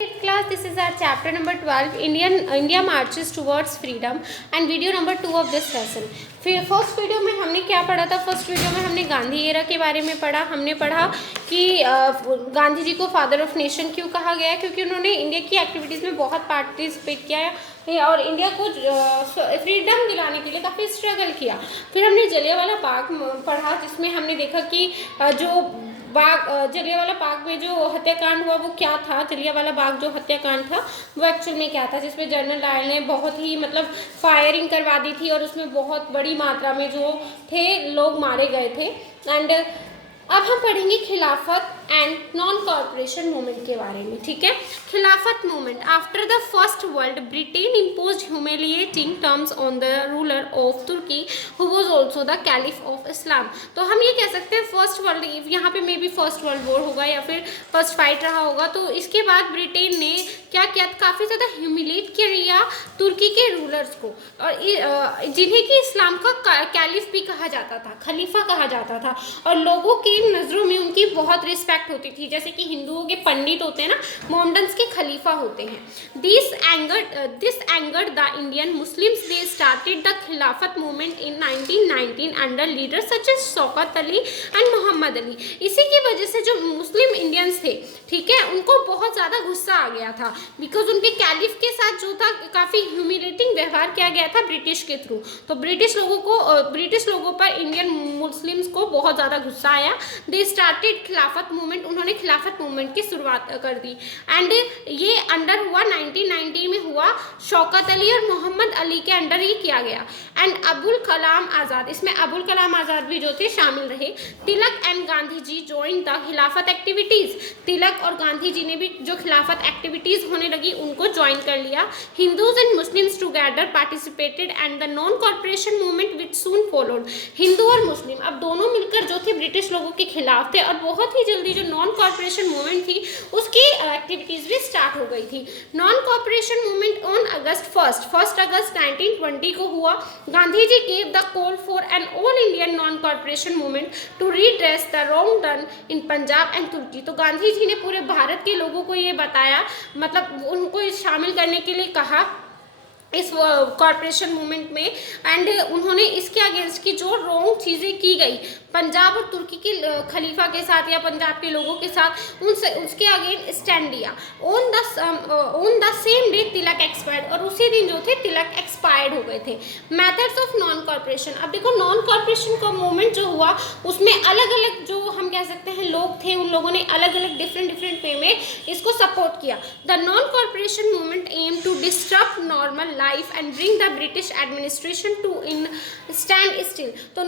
Class, this is our chapter number 12, India marches towards freedom, and video number 2 of this lesson. फिर first video में हमने क्या पढ़ा था? फर्स्ट वीडियो में हमने गांधी एरा के बारे में पढ़ा। हमने पढ़ा कि गांधी जी को फादर ऑफ नेशन क्यों कहा गया, क्योंकि उन्होंने इंडिया की एक्टिविटीज़ में बहुत पार्टिसिपेट किया है और इंडिया को फ्रीडम दिलाने के लिए काफ़ी स्ट्रगल किया। फिर हमने जलियांवाला बाग पढ़ा, जिसमें हमने देखा कि जलियांवाला बाग में जो हत्याकांड हुआ वो क्या था। जलियांवाला बाग जो हत्याकांड था वो एक्चुअल में क्या था, जिसमें जनरल डायर ने बहुत ही फायरिंग करवा दी थी और उसमें बहुत बड़ी मात्रा में जो थे लोग मारे गए थे। एंड अब हम पढ़ेंगे खिलाफत एंड नॉन कॉर्पोरेशन मूवमेंट के बारे में। ठीक है, Khilafat movement. After the first world, Britain imposed humiliating terms on the ruler of Turkey who was also the caliph of Islam. तो हम ये कह सकते हैं फर्स्ट वर्ल्ड, यहाँ पे may be first world war होगा या फिर फर्स्ट फाइट रहा होगा। तो इसके बाद ब्रिटेन ने क्या किया, काफ़ी ज़्यादा ह्यूमिलेट किया तुर्की के रूलर्स को, और जिन्हें कि इस्लाम का कैलिफ भी कहा जाता था, खलीफा कहा जाता था, और लोगों की नज़रों में उनकी बहुत रिस्पेक्ट होती थी। जैसे कि हिंदुओं के पंडित होते हैं ना, मोमडन्स के खलीफा होते हैं। This angered the Indian Muslims. They started the Khilafat movement in 1919 under leader such as Shaukat Ali and Mohammad Ali. इसी की वजह से जो मुस्लिम इंडियंस थे, ठीक है, उनको बहुत ज़्यादा गुस्सा आ गया था, बिकॉज उनके कैलिफ के साथ जो था काफ़ी ह्यूमिलेटिंग व्यवहार किया गया था ब्रिटिश के थ्रू। तो ब्रिटिश लोगों पर इंडियन मुस्लिम्स को बहुत ज़्यादा गुस्सा आया। दे स्टार्टेड खिलाफत मूवमेंट। उन्होंने खिलाफत मूवमेंट की शुरुआत कर दी। एंड ये अंडर हुआ 1990 में हुआ, शौकत अली और मोहम्मद अली के अंडर ही किया गया। एंड अबुल कलाम आज़ाद, इसमें अबुल कलाम आज़ाद भी जो थे शामिल रहे। Tilak and Gandhi ji join the Khilafat activities. Tilak और गांधी जी ने भी जो खिलाफत एक्टिविटीज़ होने लगी उनको ज्वाइन कर लिया। Hindus and Muslims together participated and the non corporation movement which soon followed. Hindu और मुस्लिम अब दोनों मिलकर जो थे ब्रिटिश लोगों के खिलाफ थे, और बहुत ही जल्दी जो नॉन कॉर्पोरेशन मूवमेंट थी उसकी एक्टिविटीज़ भी स्टार्ट हो गई थी। Non corporation movement on August 1 1920 को हुआ। Gandhi ji gave the call for an all Indian non corporation movement to redress the wrong done in Punjab and Turkey. तो गांधी जी ने पूरे भारत के लोगों को ये बताया, उनको शामिल करने के लिए कहा इस कॉर्पोरेशन मूवमेंट में। एंड उन्होंने इसके अगेंस्ट की जो रॉन्ग चीज़ें की गई पंजाब और तुर्की के खलीफा के साथ या पंजाब के लोगों के साथ, उसके अगेंस्ट स्टैंड लिया। On the same day Tilak expired, और उसी दिन जो थे तिलक एक्सपायर्ड हो गए थे। Methods of non corporation. अब देखो नॉन कॉर्पोरेशन का मूवमेंट जो हुआ उसमें अलग अलग जो हम कह सकते हैं लोग थे, उन लोगों ने अलग अलग डिफरेंट वे में इसको सपोर्ट किया। The non corporation movement aim to disturb normal life and bring the British administration to in standstill. तो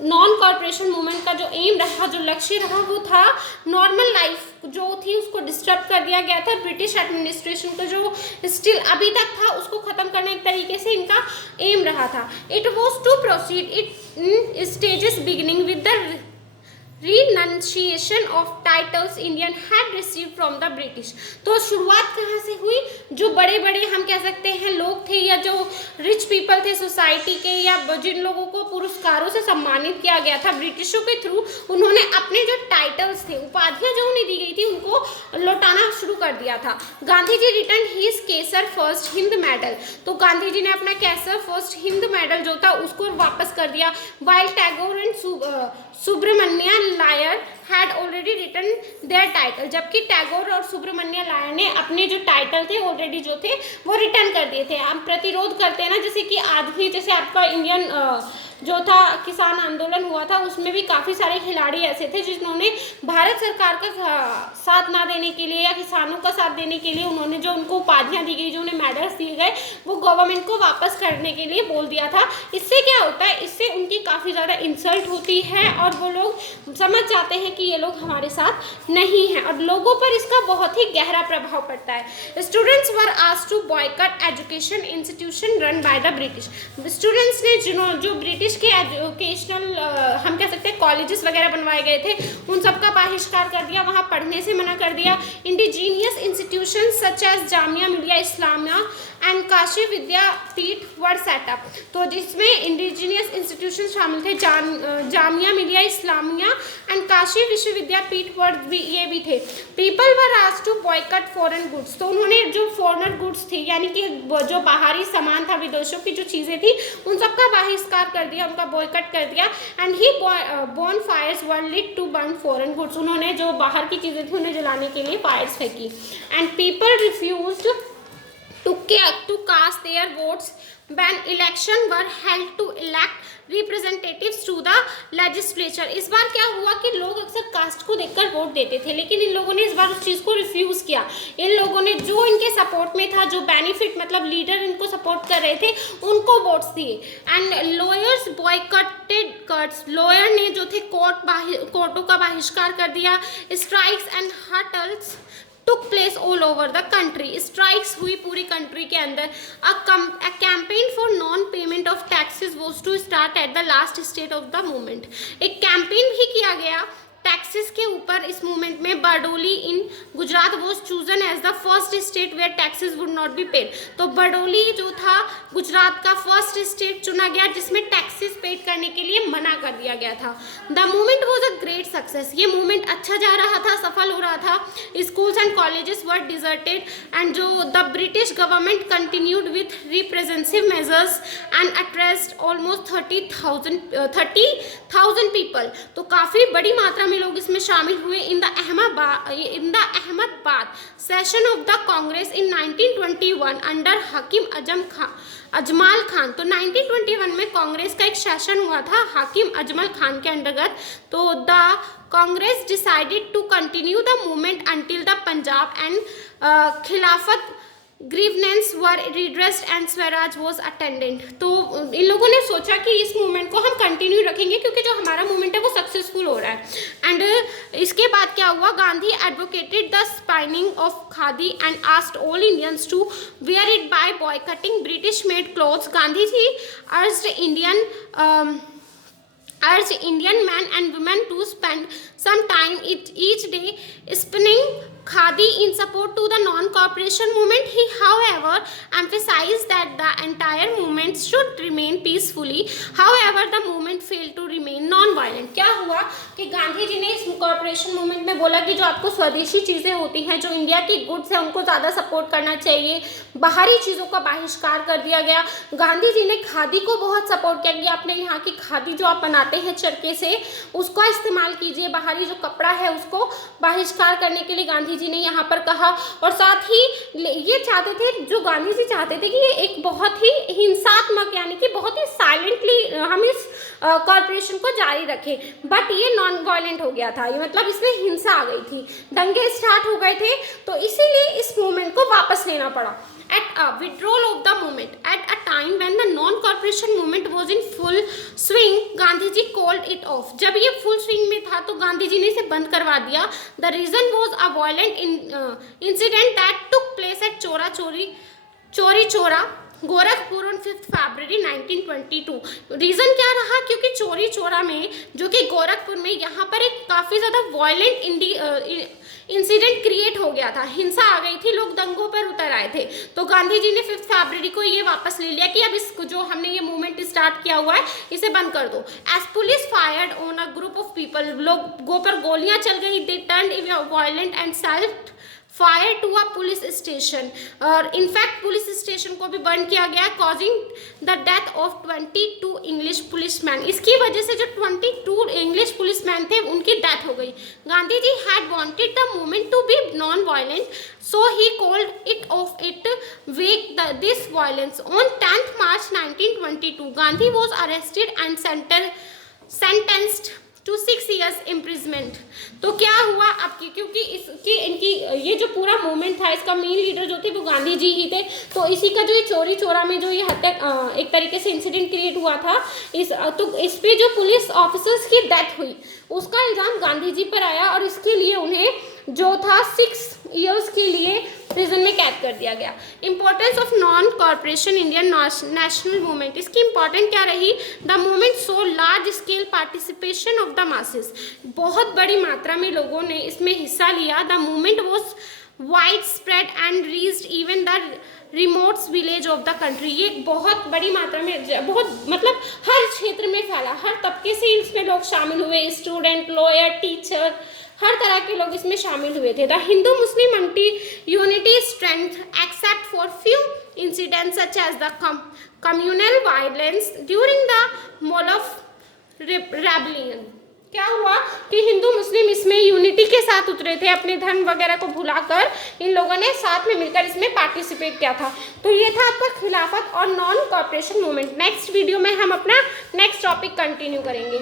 नॉन कॉर्पोरेशन मूवमेंट का जो एम रहा, जो लक्ष्य रहा, वो था नॉर्मल लाइफ जो थी उसको डिस्टर्ब कर दिया गया था। ब्रिटिश एडमिनिस्ट्रेशन का जो स्टिल अभी तक था उसको ख़त्म करने एक तरीके से इनका एम रहा था। It was to proceed it stages beginning with the renunciation of titles Indian had received from the British। तो शुरुआत कहाँ से हुई? जो बड़े बड़े हम कह सकते हैं लोग थे या जो रिच पीपल थे सोसाइटी के, या जिन लोगों को पुरस्कारों से सम्मानित किया गया था ब्रिटिशों के थ्रू, उन्होंने अपने जो टाइटल्स थे, उपाधियाँ जो उन्हें दी गई थी, उनको लौटाना शुरू कर दिया था। गांधी जी रिटर्न हिज केसर फर्स्ट हिंद मेडल। तो गांधी जी ने अपना केसर फर्स्ट हिंद मेडल जो था उसको वापस कर दिया। While Tagore and Subramanya Iyer had already return their title, जबकि टैगोर और सुब्रमण्य लायर ने अपने जो टाइटल थे ऑलरेडी जो थे वो रिटर्न कर दिए थे। हम प्रतिरोध करते हैं ना, जैसे कि आदमी, जैसे आपका इंडियन जो था किसान आंदोलन हुआ था, उसमें भी काफ़ी सारे खिलाड़ी ऐसे थे जिन्होंने भारत सरकार का साथ ना देने के लिए या किसानों का साथ देने के लिए उन्होंने जो उनको उपाधियाँ दी गई, जो उन्हें मेडल्स दिए गए, वो गवर्नमेंट को वापस करने के लिए बोल दिया था। इससे क्या होता है, इससे उनकी काफ़ी ज़्यादा इंसल्ट होती है और वो लोग समझ जाते हैं कि ये लोग हमारे साथ नहीं हैं, और लोगों पर इसका बहुत ही गहरा प्रभाव पड़ता है। Students were asked to boycott education institution run by the British. Students ने जो ब्रिटिश के एजुकेशनल हम कह सकते हैं कॉलेजेस वगैरह बनवाए गए थे, उन सब का बहिष्कार कर दिया, वहाँ पढ़ने से मना कर दिया। Indigenous institution such as Jamia Millia Islamia and Kashi Vidyapeeth were set up, तो जिसमें इंडिजिनियस इंस्टीट्यूशन शामिल थे, जामिया मिलिया इस्लामिया एंड काशी विश्वविद्यापीठ वर भी, ये भी थे। People were asked to boycott foreign goods, तो उन्होंने जो फॉरेनर गुड्स थी यानी कि जो बाहरी सामान था, विदेशों की जो चीज़ें थी, उन सबका बहिष्कार कर दिया, उनका बॉयकॉट कर दिया। And he bonfires were lit to burn foreign goods, उन्होंने जो बाहर की चीज़ें थी उन्हें जलाने के लिए फायर्स फेंकी। And people refused to cast their votes when election were held to elect representatives to the legislature। इस बार क्या हुआ कि लोग अक्सर कास्ट को देखकर वोट देते थे, लेकिन इन लोगों ने इस बार उस चीज़ को रिफ्यूज़ किया। इन लोगों ने जो इनके सपोर्ट में था, जो बेनिफिट मतलब लीडर इनको सपोर्ट कर रहे थे, उनको वोट्स दिए। And lawyers boycotted courts, lawyer ने जो थे कोर्टों का बहिष्कार कर दिया। Strikes and hartals took place all over the country, strikes हुई पूरी कंट्री के अंदर। A campaign for non-payment of taxes was to start at the last stage of the movement, एक कैंपेन भी किया गया टैक्सेस के ऊपर। इस मूवमेंट में Bardoli in Gujarat was chosen as the first state where taxes would not be paid, तो बरडोली जो था गुजरात का फर्स्ट स्टेट चुना गया जिसमें टैक्सेस पेड करने के लिए मना कर दिया गया था। The movement was a great success, ये मूवमेंट अच्छा जा रहा था, सफल हो रहा था। Schools and colleges were deserted and जो the British government continued with representative measures and arrested almost 30,000 people, तो काफ़ी बड़ी मात्रा में लोग इसमें शामिल हुए। In the Ahmedabad session of the Congress in 1921 under Hakim Ajmal Khan, तो 1921 में कांग्रेस का एक सेशन हुआ था हाकिम अजमल खान के अंतर्गत। तो the Congress decided to continue the movement until the Punjab and Khilafat grievance were redressed and swaraj was attendant, तो इन लोगों ने सोचा कि इस मूवमेंट को हम कंटिन्यू रखेंगे क्योंकि जो हमारा मूवमेंट है वो सक्सेसफुल हो रहा है। एंड इसके बाद क्या हुआ, Gandhi advocated the spinning of khadi and asked all Indians to wear it by boycotting British made clothes. Gandhi ji urged Indian men and women to spend some time each day spinning khadi in support to the non-cooperation movement. He, however, emphasized that the entire movement should remain peacefully. However, the movement failed to remain non-violent. क्या हुआ कि गांधी जी ने इस corporation movement में बोला कि जो आपको स्वदेशी चीज़ें होती हैं, जो इंडिया की गुड्स है, उनको ज़्यादा सपोर्ट करना चाहिए। बाहरी चीज़ों का बहिष्कार कर दिया गया। गांधी जी ने खादी को बहुत सपोर्ट किया कि अपने यहाँ की खादी जो आप बनाते हैं चरखे से, उसका इस्तेमाल कीजिए। बाहरी जो कपड़ा है उसको बहिष्कार करने के लिए गांधी जी ने यहाँ पर कहा। और साथ ही ये चाहते थे, जो गांधी जी चाहते थे कि ये एक बहुत ही हिंसात्मक यानी कि बहुत ही साइलेंटली हम इस कॉर्पोरेशन को जारी रखें, बट ये नॉन वायलेंट हो गया था। ये मतलब इसमें हिंसा आ गई थी, दंगे स्टार्ट हो गए थे, तो इसीलिए इस मूवमेंट को वापस लेना पड़ा। At a withdrawal of the movement, at a time when the non-cooperation movement was in full swing, Gandhi ji called it off। जब ये full swing में था तो गांधी जी ने इसे बंद करवा दिया। The reason was a violent incident that took place at Chauri Chaura Gorakhpur on 5 February 1922। Reason क्या रहा, क्योंकि चौरी चौरा में जो कि गोरखपुर में, यहाँ पर एक काफ़ी ज़्यादा वायलेंट इंसिडेंट क्रिएट हो गया था, हिंसा आ गई थी, लोग दंगों पर उतर आए थे। तो गांधी जी ने 5 फरवरी को ये वापस ले लिया कि अब इस जो हमने ये मूवमेंट स्टार्ट किया हुआ है इसे बंद कर दो। As police fired on a group of people, लोगों पर गोलियां चल गई। They turned violent and self fire to a police station, और इनफैक्ट पुलिस स्टेशन को भी बंद किया गया, causing the death of 22 English policeman. इसकी वजह से जो 22 इंग्लिश पुलिसमैन थे उनकी डेथ हो गई। Gandhi ji had wanted the movement to be non violent, so he called it off it wake this violence. On 10 March 1922 Gandhi was arrested and sentenced to 6 years imprisonment. तो क्या हुआ आपकी, क्योंकि इनकी ये जो पूरा मूवमेंट था इसका मेन लीडर जो थे वो गांधी जी ही थे। तो इसी का जो ये चौरी चौरा में जो ये हत्या एक तरीके से इंसिडेंट क्रिएट हुआ था, इस पे जो पुलिस ऑफिसर्स की डेथ हुई उसका इल्ज़ाम गांधी जी पर आया और इसके लिए उन्हें जो था 6 years के लिए प्रिजन में कैद कर दिया गया। Importance of non corporation Indian national movement, इसकी इंपॉर्टेंट क्या रही, the movement so large scale participation of the masses, बहुत बड़ी मात्रा में लोगों ने इसमें हिस्सा लिया। The movement wide spread and reached even the remote village of the country. ये बहुत बड़ी मात्रा में, बहुत मतलब हर क्षेत्र में फैला, हर तबके से इसमें लोग शामिल हुए, स्टूडेंट, लॉयर, टीचर, हर तरह के लोग इसमें शामिल हुए थे। The Hindu Muslim anti unity strength except for few incidents such as the communal violence during the मोलफ रेबलियन। क्या हुआ कि हिंदू मुस्लिम इसमें यूनिटी के साथ उतरे थे, अपने धर्म वगैरह को भुलाकर इन लोगों ने साथ में मिलकर इसमें पार्टिसिपेट किया था। तो ये था आपका खिलाफत और non cooperation movement. Next video में हम अपना नेक्स्ट टॉपिक कंटिन्यू करेंगे।